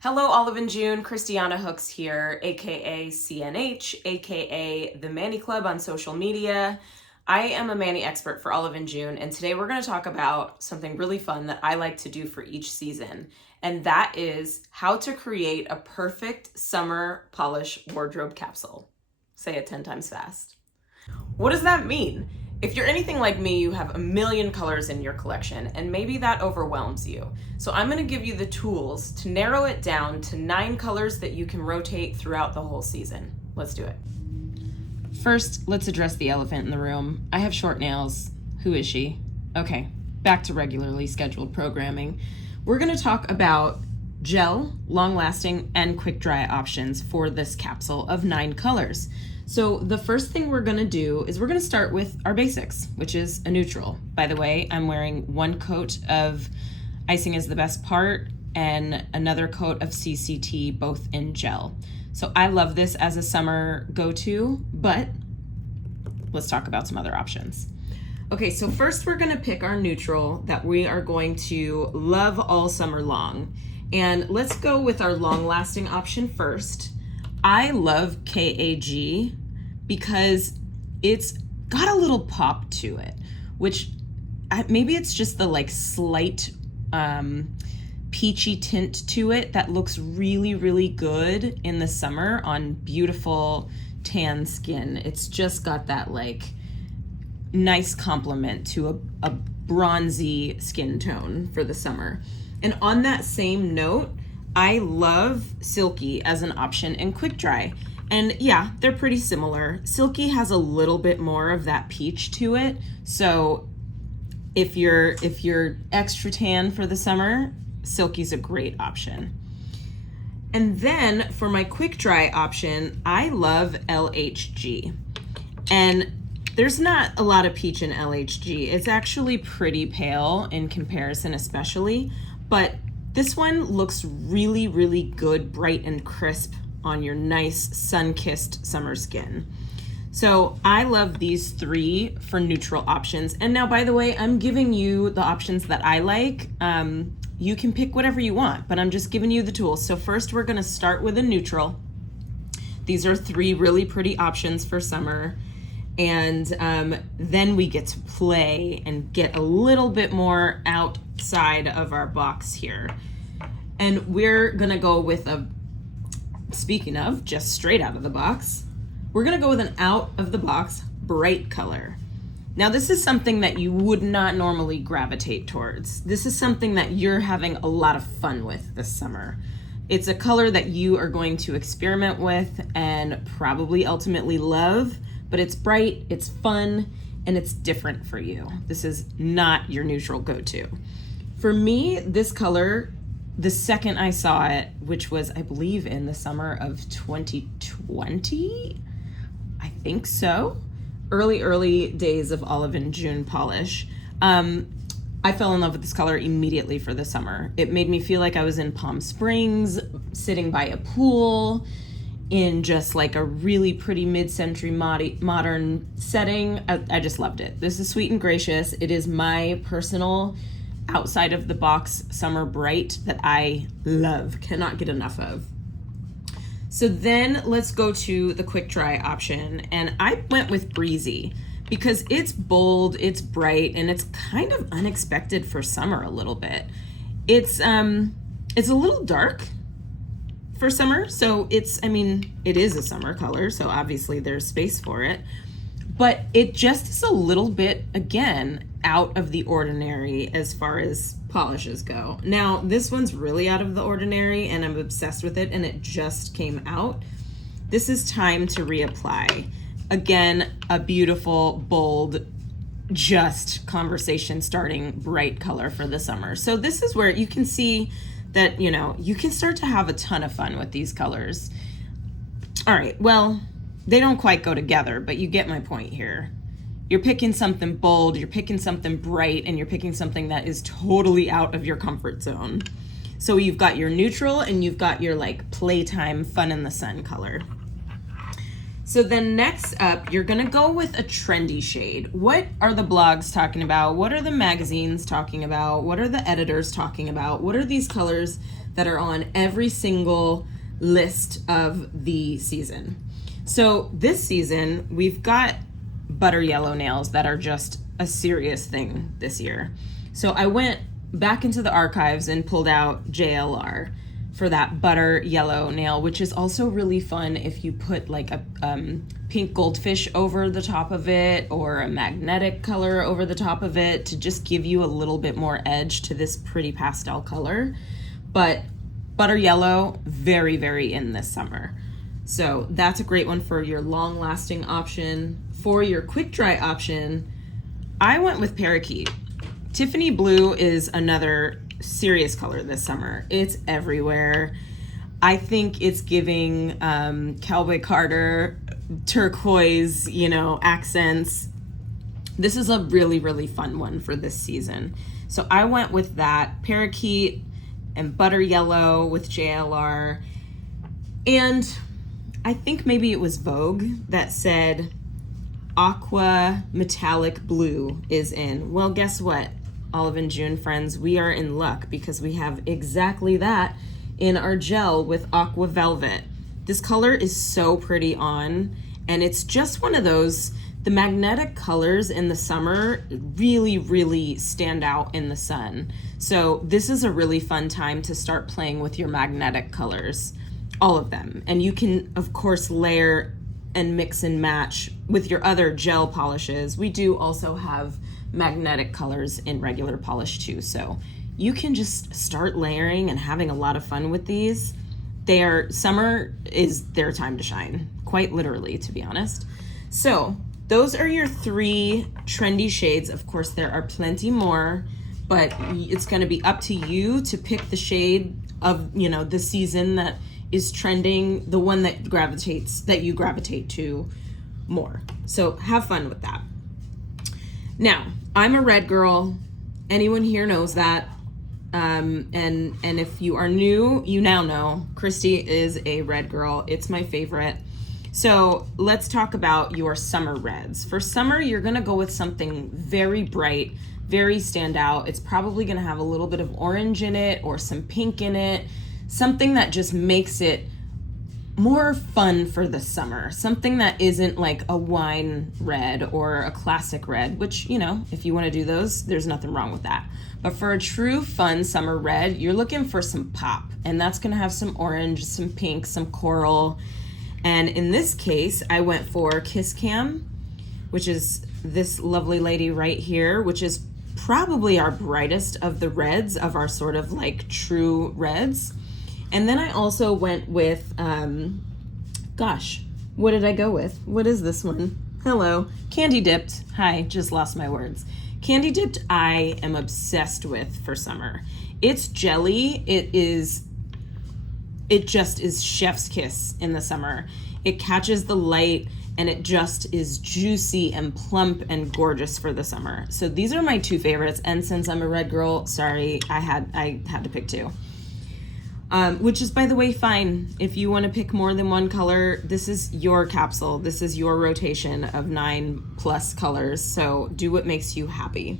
Hello, Olive and June. Christiana Hooks here, aka CNH, aka the Mani Club on social media. I am a mani expert for Olive and June, and today we're going to talk about something really fun that I like to do for each season, and that is how to create a perfect summer polish wardrobe capsule. Say it 10 times fast. What does that mean? If you're anything like me, you have a million colors in your collection, and maybe that overwhelms you. So I'm going to give you the tools to narrow it down to 9 colors that you can rotate throughout the whole season. Let's do it. First, let's address the elephant in the room. I have short nails. Who is she? Okay, back to regularly scheduled programming. We're going to talk about gel, long-lasting, and quick-dry options for this capsule of 9 colors. So the first thing we're gonna do is we're gonna start with our basics, which is a neutral. By the way, I'm wearing 1 coat of Icing is the Best Part and another coat of CCT, both in gel. So I love this as a summer go-to, but let's talk about some other options. Okay, so first we're gonna pick our neutral that we are going to love all summer long. And let's go with our long-lasting option first. I love KAG because it's got a little pop to it, which maybe it's just the like slight peachy tint to it that looks really, really good in the summer on beautiful tan skin. It's just got that like nice complement to a bronzy skin tone for the summer. And on that same note, I love Silky as an option in quick dry. And yeah, they're pretty similar. Silky has a little bit more of that peach to it. So if you're extra tan for the summer, Silky's a great option. And then for my quick dry option, I love LHG. And there's not a lot of peach in LHG. It's actually pretty pale in comparison especially, but this one looks really, really good, bright and crisp on your nice sun-kissed summer skin. So I love these 3 for neutral options. And now, by the way, I'm giving you the options that I like. You can pick whatever you want, but I'm just giving you the tools. So first we're gonna start with a neutral. These are 3 really pretty options for summer. And then we get to play and get a little bit more outside of our box here. And we're gonna go with speaking of, just straight out of the box, we're gonna go with an out of the box bright color. Now this is something that you would not normally gravitate towards. This is something that you're having a lot of fun with this summer. It's a color that you are going to experiment with and probably ultimately love, but it's bright, it's fun, and it's different for you. This is not your neutral go-to. For me, this color, the second I saw it, which was, I believe, in the summer of 2020, I think so, early days of Olive and June polish, I fell in love with this color immediately for the summer. It made me feel like I was in Palm Springs, sitting by a pool, in just like a really pretty mid-century modern setting. I just loved it. This is Sweet and Gracious. It is my personal outside of the box summer bright that I love, cannot get enough of. So then let's go to the quick dry option. And I went with Breezy because it's bold, it's bright, and it's kind of unexpected for summer a little bit. It's a little dark for summer, so it is a summer color, so obviously there's space for it, but it just is a little bit, again, out of the ordinary as far as polishes go. Now, this one's really out of the ordinary, and I'm obsessed with it, and it just came out. This is time to reapply. Again, a beautiful, bold, just conversation starting bright color for the summer. So this is where you can see that, you can start to have a ton of fun with these colors. All right, well, they don't quite go together, but you get my point here. You're picking something bold, you're picking something bright, and you're picking something that is totally out of your comfort zone. So you've got your neutral and you've got your like playtime fun in the sun color. So then next up, you're gonna go with a trendy shade. What are the blogs talking about? What are the magazines talking about? What are the editors talking about? What are these colors that are on every single list of the season. So this season, we've got butter yellow nails that are just a serious thing this year. So I went back into the archives and pulled out JLR for that butter yellow nail, which is also really fun if you put like a pink goldfish over the top of it or a magnetic color over the top of it to just give you a little bit more edge to this pretty pastel color. But butter yellow, very, very in this summer. So that's a great one for your long lasting option. For your quick dry option, I went with Parakeet. Tiffany blue is another serious color this summer. It's everywhere. I think it's giving Cowboy Carter, turquoise, accents. This is a really, really fun one for this season. So I went with that, Parakeet and butter yellow with JLR. And I think maybe it was Vogue that said aqua metallic blue is in. Well, guess what? Olive and June friends, we are in luck because we have exactly that in our gel with Aqua Velvet. This color is so pretty on, and it's just one of those, the magnetic colors in the summer really, really stand out in the sun. So this is a really fun time to start playing with your magnetic colors, all of them. And you can, of course, layer and mix and match with your other gel polishes. We do also have magnetic colors in regular polish too, so you can just start layering and having a lot of fun with these. Summer is their time to shine, quite literally, to be honest. So those are your 3 trendy shades. Of course, there are plenty more, but it's going to be up to you to pick the shade of the season that is trending, the one that you gravitate to more. So have fun with that. Now, I'm a red girl. Anyone here knows that. And if you are new, you now know Christy is a red girl. It's my favorite. So let's talk about your summer reds. For summer, you're gonna go with something very bright, very standout. It's probably gonna have a little bit of orange in it or some pink in it, something that just makes it more fun for the summer, something that isn't like a wine red or a classic red, which, if you want to do those, there's nothing wrong with that. But for a true fun summer red, you're looking for some pop, and that's going to have some orange, some pink, some coral. And in this case, I went for Kiss Cam, which is this lovely lady right here, which is probably our brightest of the reds, of our sort of like true reds. And then I also went with, what did I go with? What is this one? Hello. Candy Dipped. Hi, just lost my words. Candy Dipped I am obsessed with for summer. It's jelly. It just is chef's kiss in the summer. It catches the light and it just is juicy and plump and gorgeous for the summer. So these are my 2 favorites. And since I'm a red girl, sorry, I had to pick 2. Which is, by the way, fine. If you want to pick more than one color, this is your capsule. This is your rotation of 9+ colors. So do what makes you happy.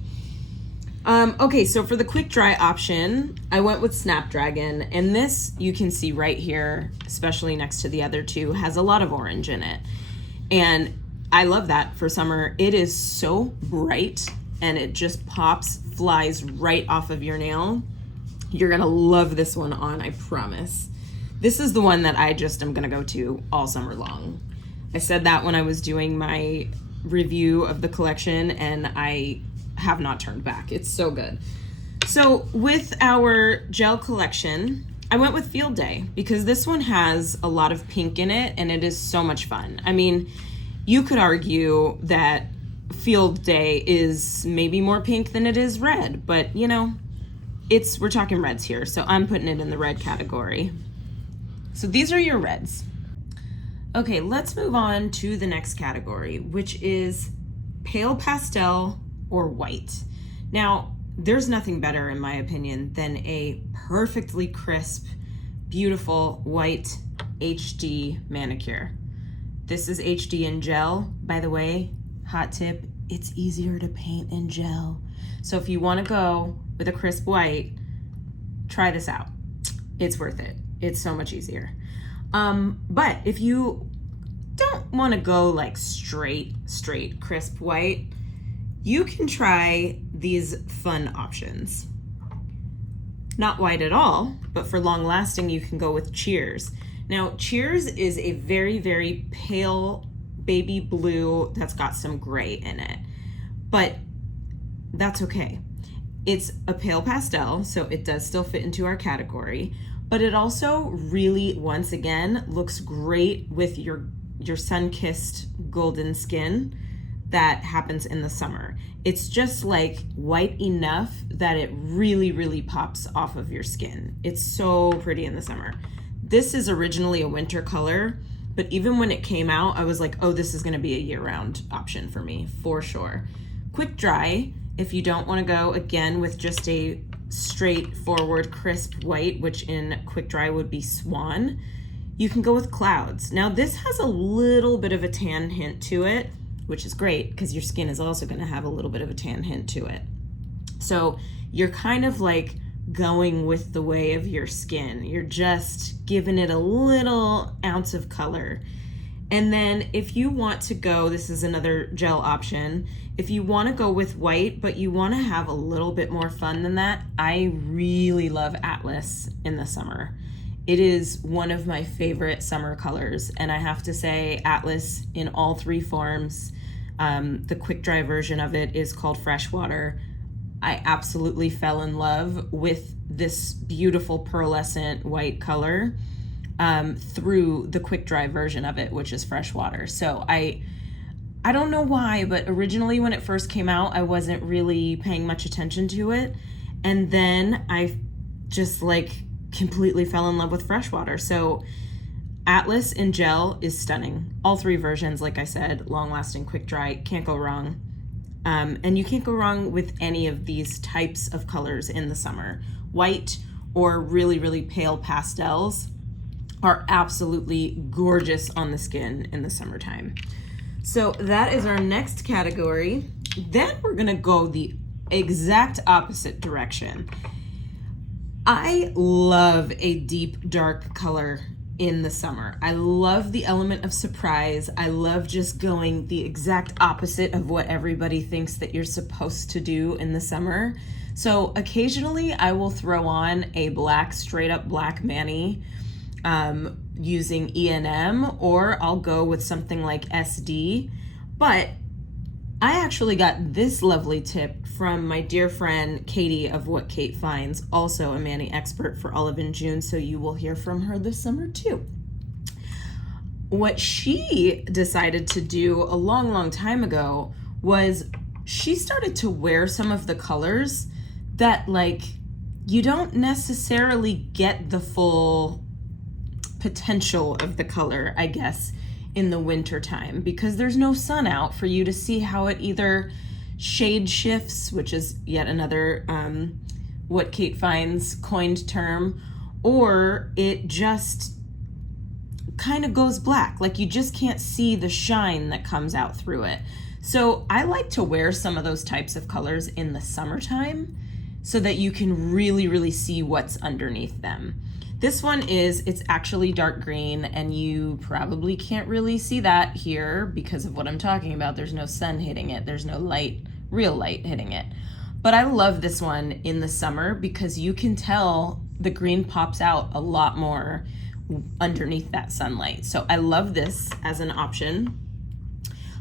Okay, so for the quick dry option, I went with Snapdragon. And this, you can see right here, especially next to the other 2, has a lot of orange in it. And I love that for summer. It is so bright and it just flies right off of your nail. You're gonna love this one on, I promise. This is the one that I just am gonna go to all summer long. I said that when I was doing my review of the collection, and I have not turned back. It's so good. So with our gel collection, I went with Field Day because this one has a lot of pink in it and it is so much fun. I mean, you could argue that Field Day is maybe more pink than it is red, but we're talking reds here, so I'm putting it in the red category. So these are your reds. Okay, let's move on to the next category, which is pale pastel or white. Now, there's nothing better, in my opinion, than a perfectly crisp, beautiful white HD manicure. This is HD in gel. By the way, hot tip, it's easier to paint in gel. So if you want to go with a crisp white, try this out. it's worth it. It's so much easier. But if you don't want to go like straight crisp white, you can try these fun options. Not white at all, but for long lasting, you can go with Cheers. Now, Cheers is a very, very pale baby blue that's got some gray in it, but that's okay. It's a pale pastel, so it does still fit into our category, but it also really, once again, looks great with your sun-kissed golden skin that happens in the summer. It's just like white enough that it really, really pops off of your skin. It's so pretty in the summer. This is originally a winter color, but even when it came out, I was like, oh, this is gonna be a year-round option for me, for sure. Quick dry, if you don't wanna go, again, with just a straightforward crisp white, which in quick dry would be Swan, you can go with Clouds. Now, this has a little bit of a tan hint to it, which is great because your skin is also gonna have a little bit of a tan hint to it. So you're kind of like going with the way of your skin. You're just giving it a little ounce of color. And then if you want to go, this is another gel option, if you want to go with white, but you want to have a little bit more fun than that, I really love Atlas in the summer. It is one of my favorite summer colors, and I have to say Atlas in all three forms. The quick dry version of it is called Freshwater. I absolutely fell in love with this beautiful pearlescent white color through the quick dry version of it, which is Freshwater. So I don't know why, but originally when it first came out, I wasn't really paying much attention to it. And then I just like completely fell in love with Freshwater. So Atlas in gel is stunning. All three versions, like I said, long lasting, quick dry, can't go wrong. And you can't go wrong with any of these types of colors in the summer. White or really, really pale pastels are absolutely gorgeous on the skin in the summertime. So that is our next category. Then we're gonna go the exact opposite direction. I love a deep dark color in the summer. I love the element of surprise. I love just going the exact opposite of what everybody thinks that you're supposed to do in the summer. So occasionally I will throw on a black, straight up black mani using E&M, or I'll go with something like SD. But I actually got this lovely tip from my dear friend Katie of What Kate Finds, also a mani expert for Olive and June, so you will hear from her this summer too. What she decided to do a long, long time ago was she started to wear some of the colors that like you don't necessarily get the full potential of the color, I guess, in the winter time, because there's no sun out for you to see how it either shade shifts, which is yet another What Kate Finds coined term, or it just kind of goes black. Like you just can't see the shine that comes out through it. So I like to wear some of those types of colors in the summertime so that you can really, really see what's underneath them. This one it's actually dark green, and you probably can't really see that here because of what I'm talking about. There's no sun hitting it. There's no light, real light hitting it. But I love this one in the summer because you can tell the green pops out a lot more underneath that sunlight. So I love this as an option.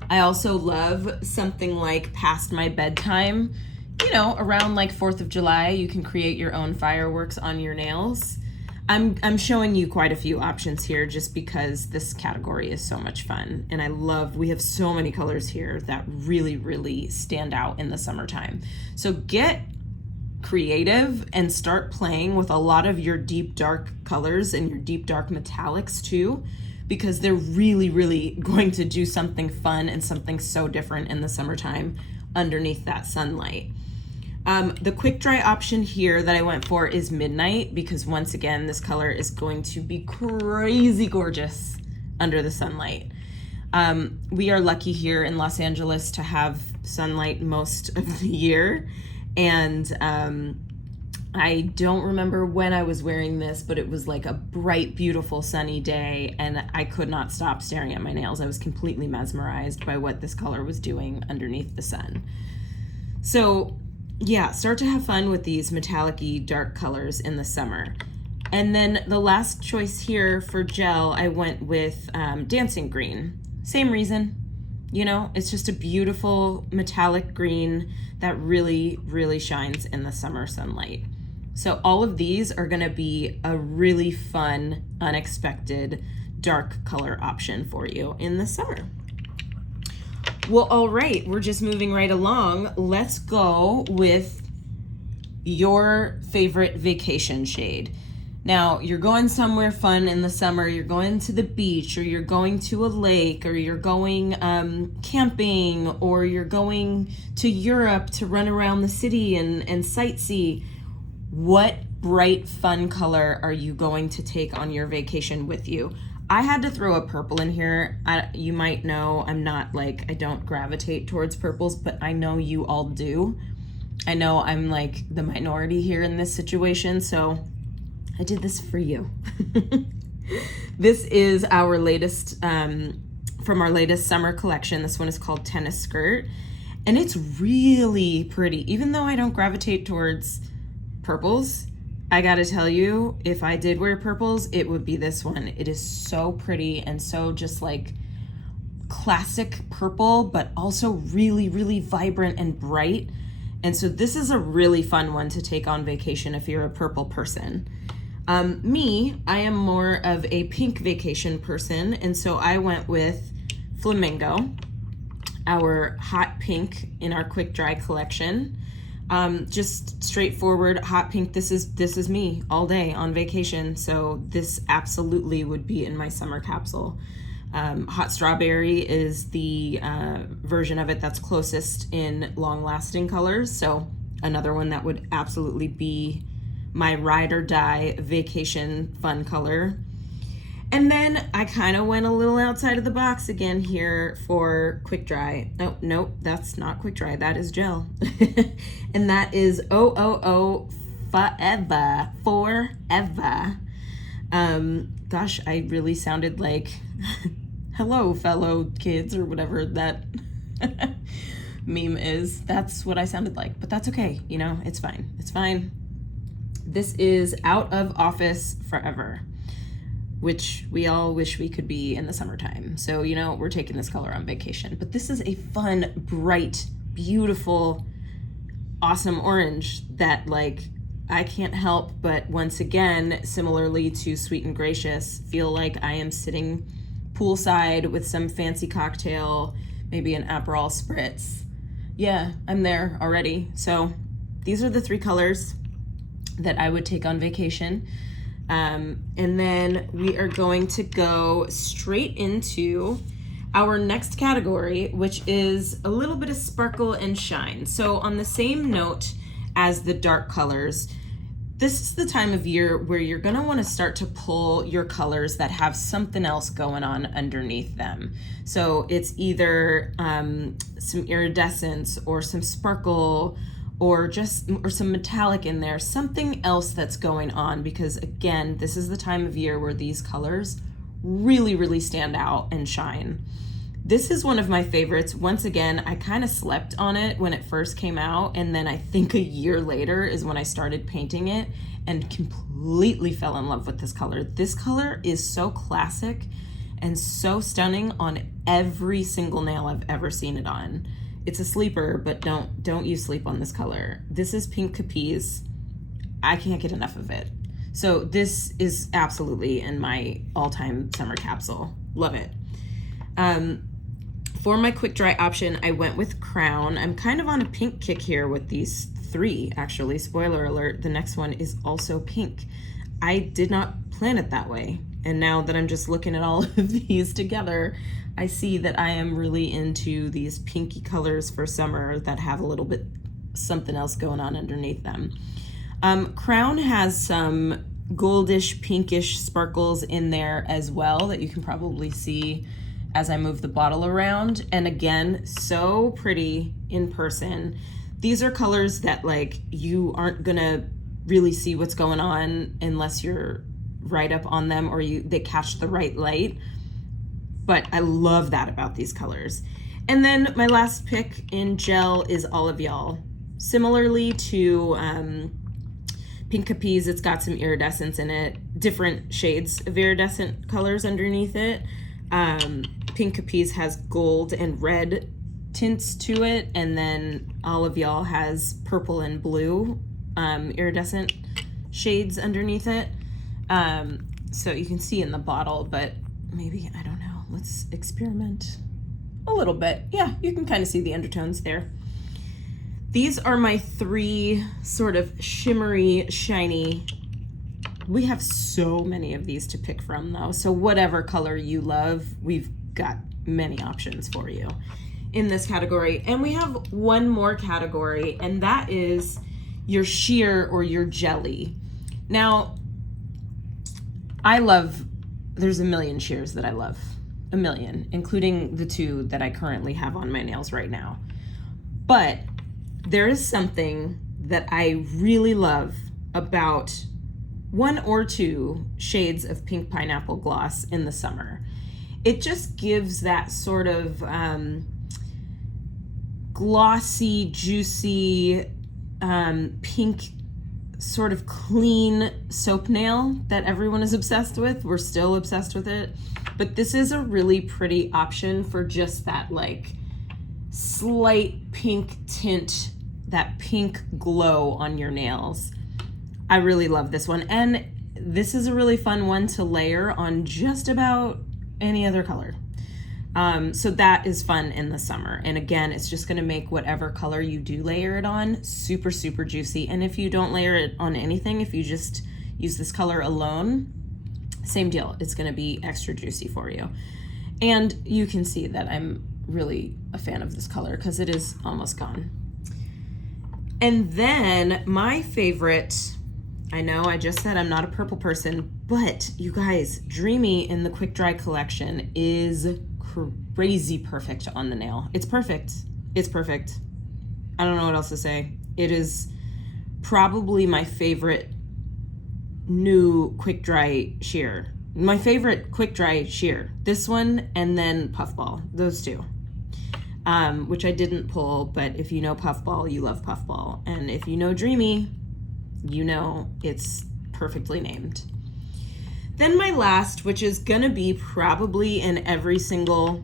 I also love something like Past My Bedtime. You know, around like 4th of July, you can create your own fireworks on your nails. I'm showing you quite a few options here just because this category is so much fun. And we have so many colors here that really, really stand out in the summertime. So get creative and start playing with a lot of your deep dark colors and your deep dark metallics too, because they're really, really going to do something fun and something so different in the summertime underneath that sunlight. The quick dry option here that I went for is Midnight, because once again, this color is going to be crazy gorgeous under the sunlight. We are lucky here in Los Angeles to have sunlight most of the year. And I don't remember when I was wearing this, but it was like a bright, beautiful, sunny day, and I could not stop staring at my nails. I was completely mesmerized by what this color was doing underneath the sun. So yeah, start to have fun with these metallic-y dark colors in the summer. And then the last choice here for gel, I went with Dancing Green. Same reason, you know, it's just a beautiful metallic green that really, really shines in the summer sunlight. So all of these are gonna be a really fun, unexpected dark color option for you in the summer. Well, all right, we're just moving right along. Let's go with your favorite vacation shade. Now, you're going somewhere fun in the summer, you're going to the beach, or you're going to a lake, or you're going camping, or you're going to Europe to run around the city and sightsee. What bright, fun color are you going to take on your vacation with you? I had to throw a purple in here. You might know I'm not like, I don't gravitate towards purples, but I know you all do. I know I'm like the minority here in this situation, so I did this for you. This is our latest, from our latest summer collection. This one is called Tennis Skirt, and it's really pretty. Even though I don't gravitate towards purples, I gotta tell you, if I did wear purples, it would be this one. It is so pretty and so just like classic purple, but also really, really vibrant and bright. And so this is a really fun one to take on vacation if you're a purple person. I am more of a pink vacation person, and so I went with Flamingo, our hot pink in our quick dry collection. Just straightforward hot pink. This is me all day on vacation, so this absolutely would be in my summer capsule. Hot strawberry is the version of it that's closest in long-lasting colors, so another one that would absolutely be my ride or die vacation fun color. And then I kind of went a little outside of the box again here for quick dry. Oh, nope, that's not quick dry, that is gel. And that is Forever. Gosh, I really sounded like hello fellow kids or whatever that meme is. That's what I sounded like, but that's okay, you know, it's fine, it's fine. This is Out of Office Forever, which we all wish we could be in the summertime. So, you know, we're taking this color on vacation. But this is a fun, bright, beautiful, awesome orange that, like, I can't help but, once again, similarly to Sweet and Gracious, feel like I am sitting poolside with some fancy cocktail, maybe an Aperol Spritz. Yeah, I'm there already. So these are the three colors that I would take on vacation. And then we are going to go straight into our next category, which is a little bit of sparkle and shine. So on the same note as the dark colors, this is the time of year where you're gonna wanna start to pull your colors that have something else going on underneath them. So it's either some iridescence or some sparkle or some metallic in there, something else that's going on, because again, this is the time of year where these colors really, really stand out and shine. This is one of my favorites. Once again, I kind of slept on it when it first came out, and then I think a year later is when I started painting it and completely fell in love with this color. This color is so classic and so stunning on every single nail I've ever seen it on. It's a sleeper, but don't you sleep on this color. This is Pink Capiz. I can't get enough of it. So this is absolutely in my all-time summer capsule. Love it. For my quick dry option, I went with Crown. I'm kind of on a pink kick here with these three, actually. Spoiler alert, the next one is also pink. I did not plan it that way. And now that I'm just looking at all of these together, I see that I am really into these pinky colors for summer that have a little bit something else going on underneath them. Crown has some goldish, pinkish sparkles in there as well that you can probably see as I move the bottle around. And again, so pretty in person. These are colors that like you aren't gonna really see what's going on unless you're right up on them or they catch the right light. But I love that about these colors. And then my last pick in gel is All of Y'all. Similarly to Pink Capes, it's got some iridescence in it, different shades of iridescent colors underneath it. Pink Capes has gold and red tints to it, and then All of Y'all has purple and blue iridescent shades underneath it. So you can see in the bottle, but maybe, I don't know, let's experiment a little bit. Yeah, you can kind of see the undertones there. These are my 3 sort of shimmery, shiny. We have so many of these to pick from though. So whatever color you love, we've got many options for you in this category. And we have one more category, and that is your sheer or your jelly. Now, there's a million sheers that I love, a million, including the 2 that I currently have on my nails right now. But there is something that I really love about 1 or 2 shades of pink pineapple gloss in the summer. It just gives that sort of glossy, juicy, pink, sort of clean soap nail that everyone is obsessed with. We're still obsessed with it. But this is a really pretty option for just that like slight pink tint, that pink glow on your nails. I really love this one. And this is a really fun one to layer on just about any other color. So that is fun in the summer. And again, it's just gonna make whatever color you do layer it on super, super juicy. And if you don't layer it on anything, if you just use this color alone, same deal. It's gonna be extra juicy for you. And you can see that I'm really a fan of this color because it is almost gone. And then my favorite, I know I just said I'm not a purple person, but you guys, Dreamy in the Quick Dry collection is crazy perfect on the nail. It's perfect. It's perfect. I don't know what else to say. It is probably my favorite new quick dry sheer. My favorite quick dry sheer. This one and then Puffball. Those 2. Which I didn't pull, but if you know Puffball, you love Puffball. And if you know Dreamy, you know it's perfectly named. Then my last, which is gonna be probably in every single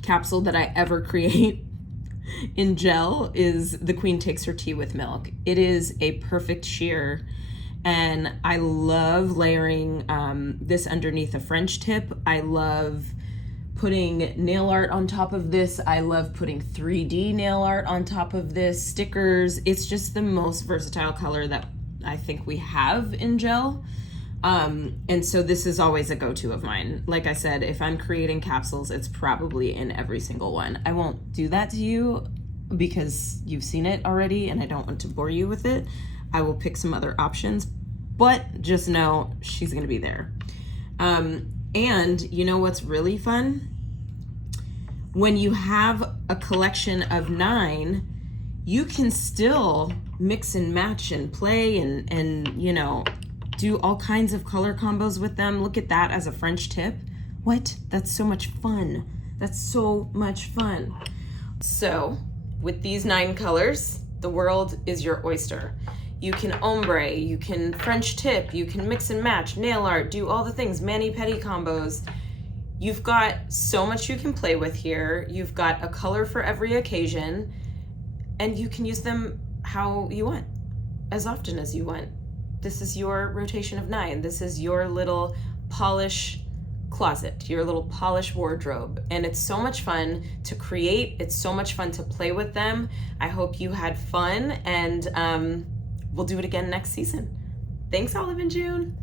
capsule that I ever create in gel, is the Queen Takes Her Tea with Milk. It is a perfect sheer, and I love layering this underneath a French tip. I love putting nail art on top of this. I love putting 3D nail art on top of this, stickers. It's just the most versatile color that I think we have in gel. And so this is always a go-to of mine. Like I said, if I'm creating capsules, it's probably in every single one. I won't do that to you because you've seen it already and I don't want to bore you with it. I will pick some other options, but just know she's gonna be there. And you know what's really fun? When you have a collection of 9, you can still mix and match and play and you know, do all kinds of color combos with them. Look at that as a French tip. What? That's so much fun. That's so much fun. So with these 9 colors, the world is your oyster. You can ombre, you can French tip, you can mix and match, nail art, do all the things, mani-pedi combos. You've got so much you can play with here. You've got a color for every occasion, and you can use them how you want, as often as you want. This is your rotation of 9. This is your little polish closet, your little polish wardrobe. And it's so much fun to create. It's so much fun to play with them. I hope you had fun, and we'll do it again next season. Thanks, Olive and June.